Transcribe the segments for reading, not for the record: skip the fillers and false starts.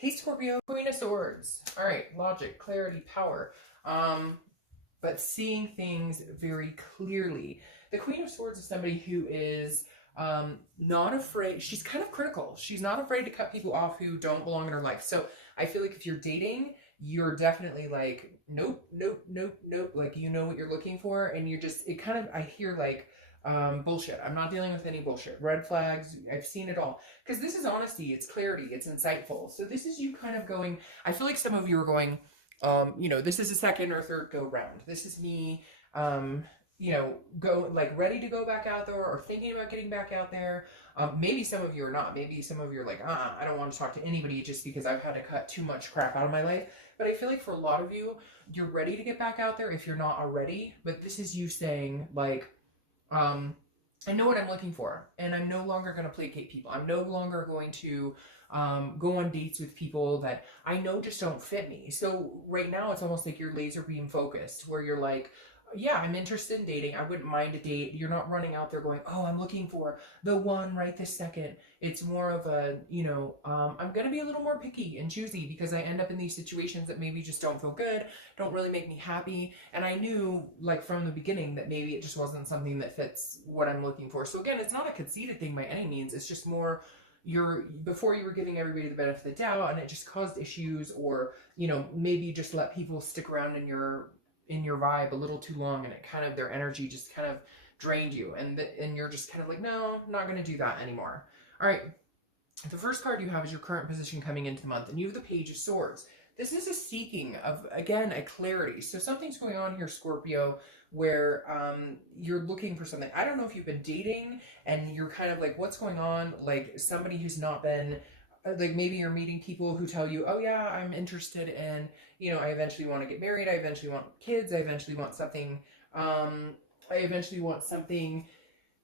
Hey Scorpio, Queen of Swords. All right, logic, clarity, power. But seeing things very clearly. The Queen of Swords is somebody who is not afraid. She's kind of critical. She's not afraid to cut people off who don't belong in her life. So I feel like if you're dating, you're definitely like, nope, nope, nope, nope. Like you know what you're looking for, and you're just. It kind of. I hear like bullshit. I'm not dealing with any bullshit. Red flags. I've seen it all. Because this is honesty, it's clarity, it's insightful. So this is you kind of going, I feel like some of you are going, this is a second or third go round. This is me, go like ready to go back out there or thinking about getting back out there. Maybe some of you are not. Maybe some of you are like, I don't want to talk to anybody just because I've had to cut too much crap out of my life. But I feel like for a lot of you, you're ready to get back out there if you're not already. But this is you saying, like, I know what I'm looking for, and I'm no longer going to placate people. I'm no longer going to go on dates with people that I know just don't fit me. So right now, it's almost like you're laser beam focused, where you're like, yeah, I'm interested in dating. I wouldn't mind a date. You're not running out there going, oh, I'm looking for the one right this second. It's more of a, I'm going to be a little more picky and choosy because I end up in these situations that maybe just don't feel good, don't really make me happy. And I knew, like, from the beginning that maybe it just wasn't something that fits what I'm looking for. So again, it's not a conceited thing by any means. It's just more before you were giving everybody the benefit of the doubt and it just caused issues, or maybe you just let people stick around in your vibe a little too long, and it kind of their energy just kind of drained you, and you're just kind of like, no, I'm not going to do that anymore. All right, the first card you have is your current position coming into the month, and you have the Page of Swords. This is a seeking of, again, a clarity. So something's going on here, Scorpio, where you're looking for something. I don't know if you've been dating and you're kind of like, what's going on? Like somebody who's not been, like maybe you're meeting people who tell you, oh yeah, I'm interested in, I eventually want to get married. I eventually want kids. I eventually want something,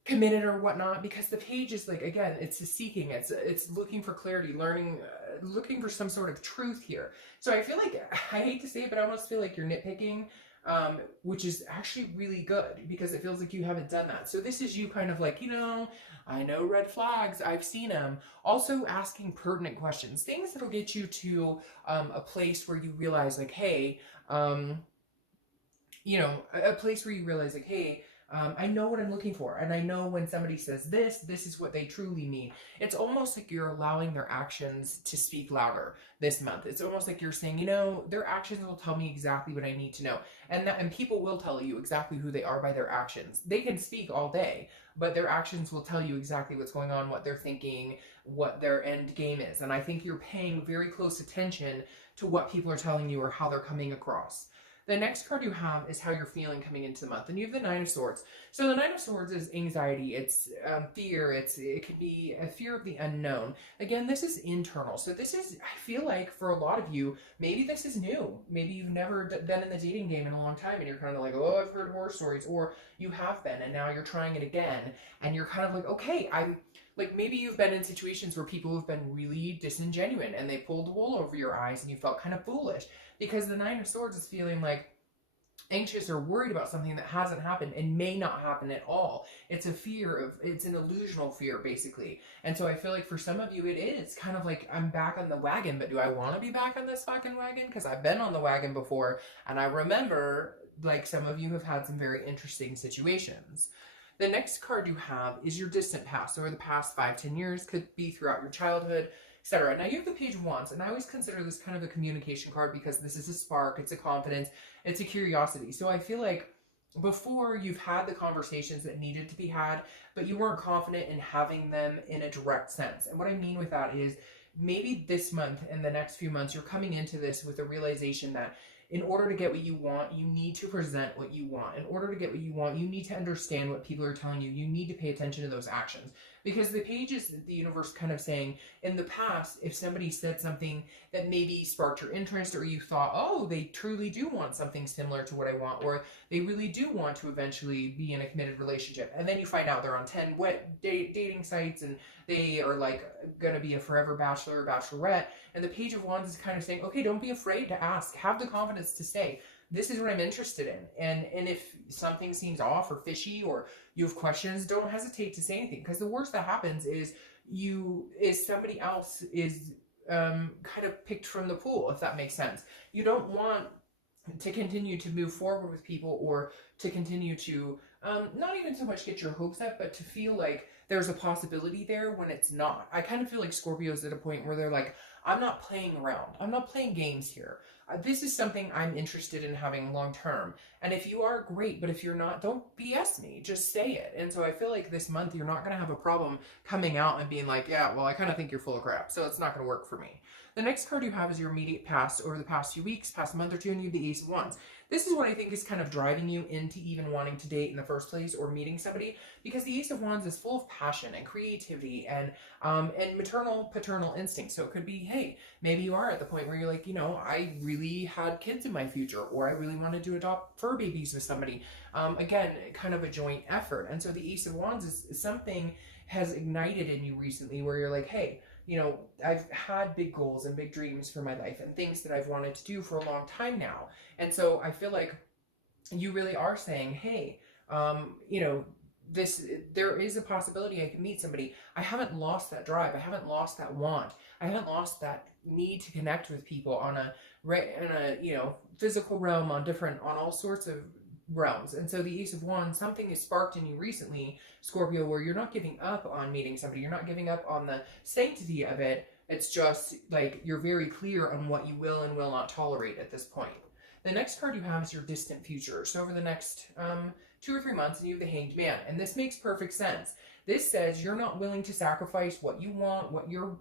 committed or whatnot, because the page is like, again, it's a seeking, it's looking for clarity, learning, looking for some sort of truth here. So I feel like, I hate to say it, but I almost feel like you're nitpicking, which is actually really good because it feels like you haven't done that. So this is you kind of like, I know red flags, I've seen them. Also asking pertinent questions, things that'll get you to a place where you realize like, hey, a place where you realize like, hey, I know what I'm looking for, and I know when somebody says this is what they truly mean. It's almost like you're allowing their actions to speak louder this month. It's almost like you're saying, their actions will tell me exactly what I need to know. And people will tell you exactly who they are by their actions. They can speak all day, but their actions will tell you exactly what's going on, what they're thinking, what their end game is. And I think you're paying very close attention to what people are telling you or how they're coming across. The next card you have is how you're feeling coming into the month, and you have the Nine of Swords. So the Nine of Swords is anxiety, it's fear, it could be a fear of the unknown. Again, this is internal. So this is, I feel like for a lot of you, maybe this is new. Maybe you've never been in the dating game in a long time, and you're kind of like, oh, I've heard horror stories, or you have been, and now you're trying it again, and you're kind of like, okay, like maybe you've been in situations where people have been really disingenuous and they pulled the wool over your eyes and you felt kind of foolish, because the Nine of Swords is feeling like anxious or worried about something that hasn't happened and may not happen at all. It's a fear of, it's an illusional fear basically. And so I feel like for some of you it is kind of like, I'm back on the wagon, but do I want to be back on this fucking wagon? Because I've been on the wagon before, and I remember like some of you have had some very interesting situations. The next card you have is your distant past, or the past 5-10 years, could be throughout your childhood, etc. Now you have the Page of Wands, and I always consider this kind of a communication card because this is a spark, it's a confidence, it's a curiosity. So I feel like before you've had the conversations that needed to be had, but you weren't confident in having them in a direct sense. And what I mean with that is maybe this month and the next few months, you're coming into this with a realization that in order to get what you want, you need to present what you want. In order to get what you want, you need to understand what people are telling you. You need to pay attention to those actions. Because the page is the universe kind of saying, in the past, if somebody said something that maybe sparked your interest, or you thought, oh, they truly do want something similar to what I want, or they really do want to eventually be in a committed relationship, and then you find out they're on 10 dating sites, and they are like going to be a forever bachelor or bachelorette, and the Page of Wands is kind of saying, okay, don't be afraid to ask. Have the confidence to say, this is what I'm interested in. And if something seems off or fishy, or you have questions, don't hesitate to say anything. Because the worst that happens is somebody else is kind of picked from the pool, if that makes sense. You don't want to continue to move forward with people, or to continue to not even so much get your hopes up, but to feel like there's a possibility there when it's not. I kind of feel like Scorpio's at a point where they're like, I'm not playing around. I'm not playing games here. This is something I'm interested in having long term. And if you are, great. But if you're not, don't BS me. Just say it. And so I feel like this month you're not going to have a problem coming out and being like, yeah, well, I kind of think you're full of crap, so it's not going to work for me. The next card you have is your immediate past, over the past few weeks, past month or two, and you have the Ace of Wands. This is what I think is kind of driving you into even wanting to date in the first place, or meeting somebody, because the Ace of Wands is full of passion and creativity and maternal, paternal instincts. So it could be, hey, maybe you are at the point where you're like, you know, I really had kids in my future, or I really wanted to adopt fur babies with somebody. Again, kind of a joint effort. And so the Ace of Wands is something has ignited in you recently where you're like, hey, you know, I've had big goals and big dreams for my life and things that I've wanted to do for a long time now. And so I feel like you really are saying, hey, you know, there is a possibility I can meet somebody. I haven't lost that drive. I haven't lost that want. I haven't lost that need to connect with people on a, you know, physical realm, on all sorts of realms. And so the Ace of Wands, something is sparked in you recently, Scorpio, where you're not giving up on meeting somebody. You're not giving up on the sanctity of it. It's just like you're very clear on what you will and will not tolerate at this point. The next card you have is your distant future. So over the next 2 or 3 months, and you have the Hanged Man. And this makes perfect sense. This says you're not willing to sacrifice what you want, what you're,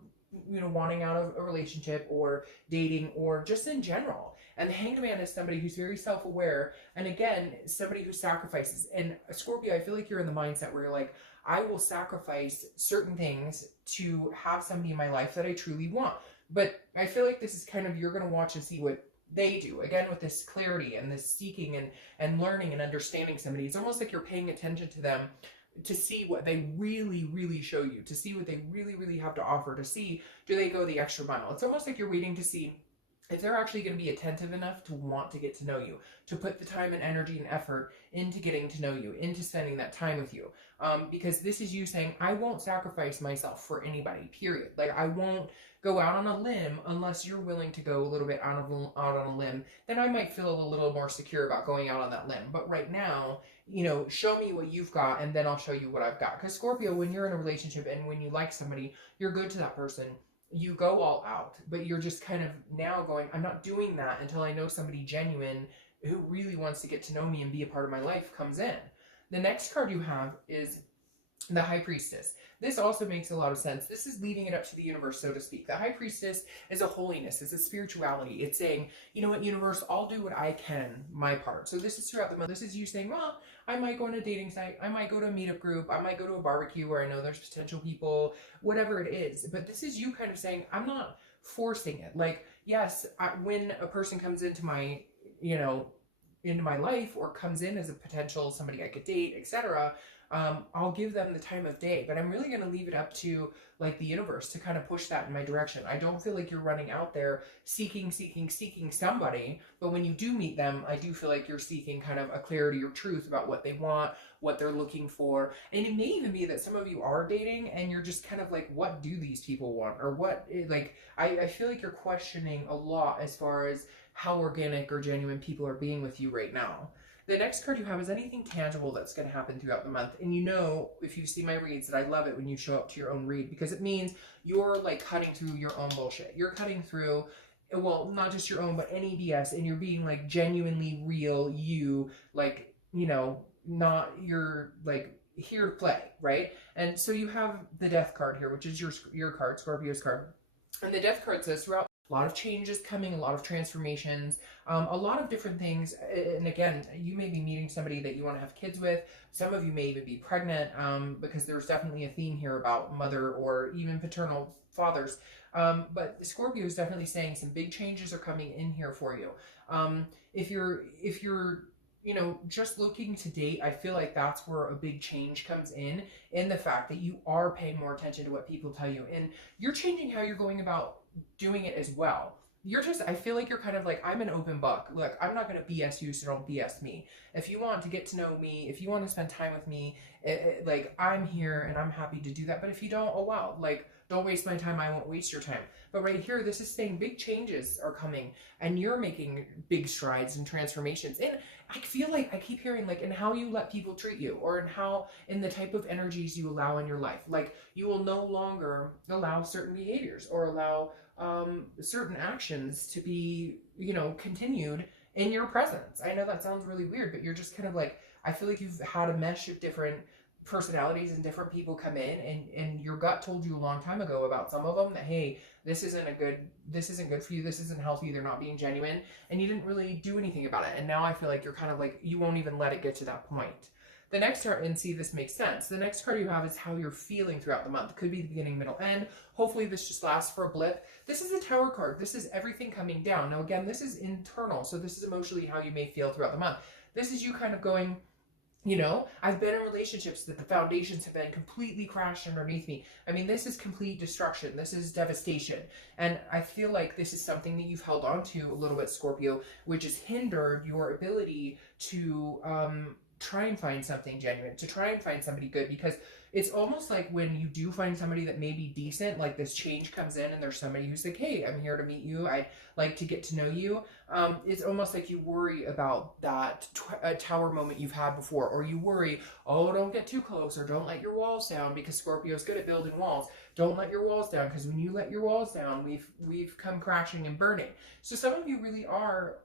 you know, wanting out of a relationship or dating or just in general. And the Hanged Man is somebody who's very self-aware, and again, somebody who sacrifices. And Scorpio, I feel like you're in the mindset where you're like, I will sacrifice certain things to have somebody in my life that I truly want. But I feel like this is kind of, you're going to watch and see what they do. Again, with this clarity and this seeking and learning and understanding somebody. It's almost like you're paying attention to them to see what they really, really show you, to see what they really, really have to offer, to see, do they go the extra mile? It's almost like you're waiting to see if they're actually going to be attentive enough to want to get to know you, to put the time and energy and effort into getting to know you, into spending that time with you. Because this is you saying, I won't sacrifice myself for anybody, period. Like, I won't go out on a limb unless you're willing to go a little bit out on a limb. Then I might feel a little more secure about going out on that limb. But right now, you know, show me what you've got, and then I'll show you what I've got. Because Scorpio, when you're in a relationship and when you like somebody, you're good to that person. You go all out, but you're just kind of now going, I'm not doing that until I know somebody genuine who really wants to get to know me and be a part of my life comes in. The next card you have is the High Priestess. This also makes a lot of sense. This is leaving it up to the universe, so to speak. The High Priestess is a holiness. It's a spirituality. It's saying, you know what, universe, I'll do what I can, my part. So this is throughout the month. This is you saying, well, I might go on a dating site. I might go to a meetup group. I might go to a barbecue where I know there's potential people, whatever it is. But this is you kind of saying, I'm not forcing it. Like, yes, when a person comes into my, you know, into my life, or comes in as a potential somebody I could date, etc., I'll give them the time of day, but I'm really going to leave it up to like the universe to kind of push that in my direction. I don't feel like you're running out there seeking somebody, but when you do meet them, I do feel like you're seeking kind of a clarity or truth about what they want, what they're looking for. And it may even be that some of you are dating and you're just kind of like, what do these people want? Or what, like, I feel like you're questioning a lot as far as how organic or genuine people are being with you right now. The next card you have is anything tangible that's going to happen throughout the month. And you know, if you see my reads, that I love it when you show up to your own read, because it means you're like cutting through your own bullshit. You're cutting through, well, not just your own, but any BS, and you're being like genuinely real, you, like, you know, not you're like here to play, right? And so you have the Death card here, which is your card, Scorpio's card. And the Death card says throughout, a lot of changes coming, a lot of transformations, a lot of different things. And again, you may be meeting somebody that you want to have kids with. Some of you may even be pregnant, because there's definitely a theme here about mother or even paternal fathers. But Scorpio is definitely saying some big changes are coming in here for you. If you're, you know, just looking to date, I feel like that's where a big change comes in the fact that you are paying more attention to what people tell you, and you're changing how you're going about doing it as well. You're just, I feel like you're kind of like, I'm an open book. Look, I'm not going to BS you, so don't BS me. If you want to get to know me, if you want to spend time with me, Like, I'm here and I'm happy to do that. But if you don't, oh wow, like, don't waste my time. I won't waste your time. But right here, this is saying big changes are coming and you're making big strides and transformations. And I feel like I keep hearing, like, in how you let people treat you, or in the type of energies you allow in your life. Like, you will no longer allow certain behaviors or allow certain actions to be, continued in your presence. I know that sounds really weird, but you're just kind of like, I feel like you've had a mesh of different personalities and different people come in, and your gut told you a long time ago about some of them that, hey, this isn't good for you, this isn't healthy, they're not being genuine, and you didn't really do anything about it. And now I feel like you're kind of like, you won't even let it get to that point. The next card, and see, this makes sense. The next card you have is how you're feeling throughout the month. It could be the beginning, middle, end. Hopefully this just lasts for a blip. This is a Tower card. This is everything coming down. Now again, this is internal, so this is emotionally how you may feel throughout the month. This is you kind of going, I've been in relationships that the foundations have been completely crashed underneath me. I mean, this is complete destruction. This is devastation. And I feel like this is something that you've held on to a little bit, Scorpio, which has hindered your ability to try and find something genuine, to try and find somebody good, because it's almost like when you do find somebody that may be decent, like this change comes in and there's somebody who's like, hey, I'm here to meet you, I'd like to get to know you. It's almost like you worry about that Tower moment you've had before, or you worry, oh, don't get too close, or don't let your walls down, because Scorpio's good at building walls. Don't let your walls down, because when you let your walls down, we've come crashing and burning. So some of you really are,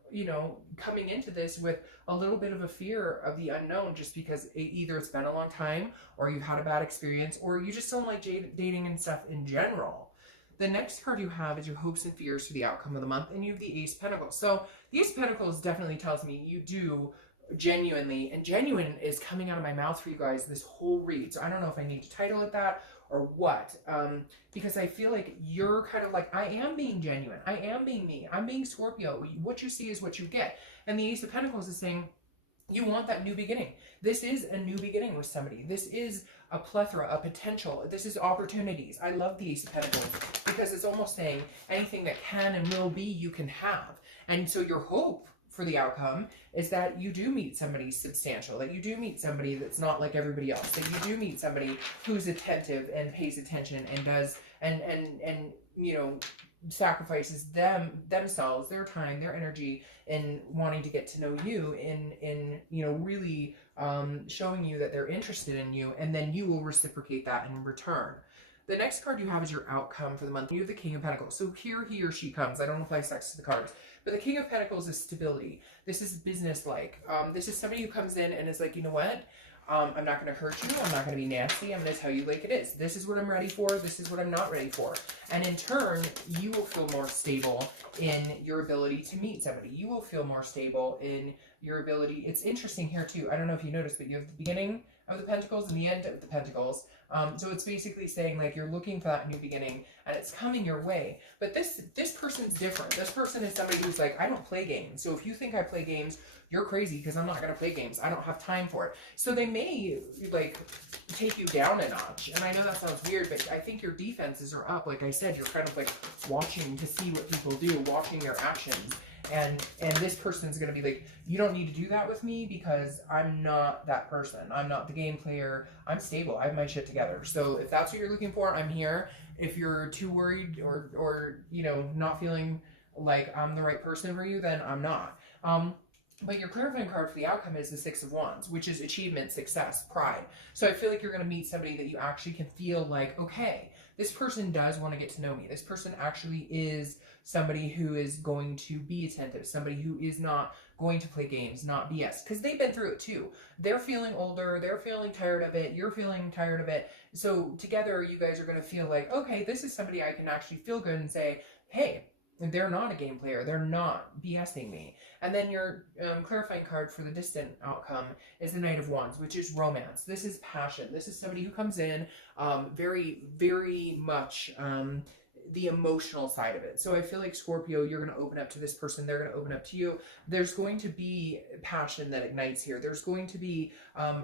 coming into this with a little bit of a fear of the unknown, just because either it's been a long time, or you've had a bad experience, or you just don't like dating and stuff in general. The next card you have is your hopes and fears for the outcome of the month, and you have the Ace of Pentacles. So the Ace of Pentacles definitely tells me you do genuinely, and genuine is coming out of my mouth for you guys this whole read. So I don't know if I need to title it that or what, because I feel like you're kind of like, I am being genuine, I am being me, I'm being Scorpio. What you see is what you get. And the Ace of Pentacles is saying, you want that new beginning. This is a new beginning with somebody. This is a plethora, a potential. This is opportunities. I love the Ace of Pentacles because it's almost saying anything that can and will be, you can have. And so your hope for the outcome is that you do meet somebody substantial, that you do meet somebody that's not like everybody else, that you do meet somebody who's attentive and pays attention and does, and sacrifices themselves, their time, their energy in wanting to get to know you, in really showing you that they're interested in you, and then you will reciprocate that in return. The next card you have is your outcome for the month. You have the King of Pentacles. So here he or she comes. I don't apply sex to the cards. But the King of Pentacles is stability. This is business-like. This is somebody who comes in and is like, you know what? I'm not going to hurt you. I'm not going to be nasty. I'm going to tell you like it is. This is what I'm ready for. This is what I'm not ready for. And in turn, you will feel more stable in your ability to meet somebody. You will feel more stable in your ability. It's interesting here too. I don't know if you noticed, but you have the beginning of the Pentacles and the end of the Pentacles. So it's basically saying like you're looking for that new beginning and it's coming your way. But this person's different. This person is somebody who's like, I don't play games. So if you think I play games, you're crazy, because I'm not going to play games. I don't have time for it. So they may like take you down a notch. And I know that sounds weird, but I think your defenses are up. Like I said, you're kind of like watching to see what people do, watching their actions. And this person's going to be like, you don't need to do that with me because I'm not that person. I'm not the game player. I'm stable. I have my shit together. So if that's what you're looking for, I'm here. If you're too worried or not feeling like I'm the right person for you, then I'm not. But your clarifying card for the outcome is the Six of Wands, which is achievement, success, pride. So I feel like you're going to meet somebody that you actually can feel like, okay, this person does want to get to know me. This person actually is somebody who is going to be attentive, somebody who is not going to play games, not BS, because they've been through it too. They're feeling older, they're feeling tired of it, you're feeling tired of it. So together you guys are going to feel like, okay, this is somebody I can actually feel good and say, hey, they're not a game player, they're not BSing me. And then your clarifying card for the distant outcome is the Knight of Wands, which is romance. This is passion. This is somebody who comes in very, very much the emotional side of it. So I feel like Scorpio, you're going to open up to this person, they're going to open up to you. There's going to be passion that ignites here. There's going to be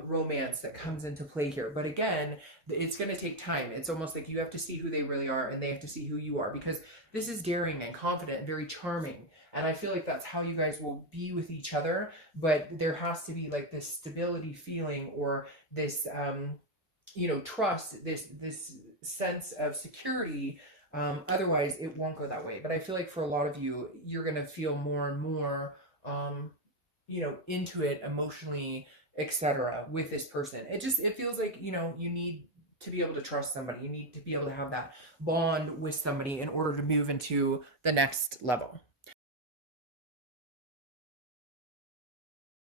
romance that comes into play here. But again, it's going to take time. It's almost like you have to see who they really are and they have to see who you are, because this is daring and confident and very charming. And I feel like that's how you guys will be with each other, but there has to be like this stability feeling, or this trust, this sense of security. Otherwise it won't go that way. But I feel like for a lot of you, you're going to feel more and more into it emotionally, etc., with this person. It feels like, you need to be able to trust somebody. You need to be able to have that bond with somebody in order to move into the next level.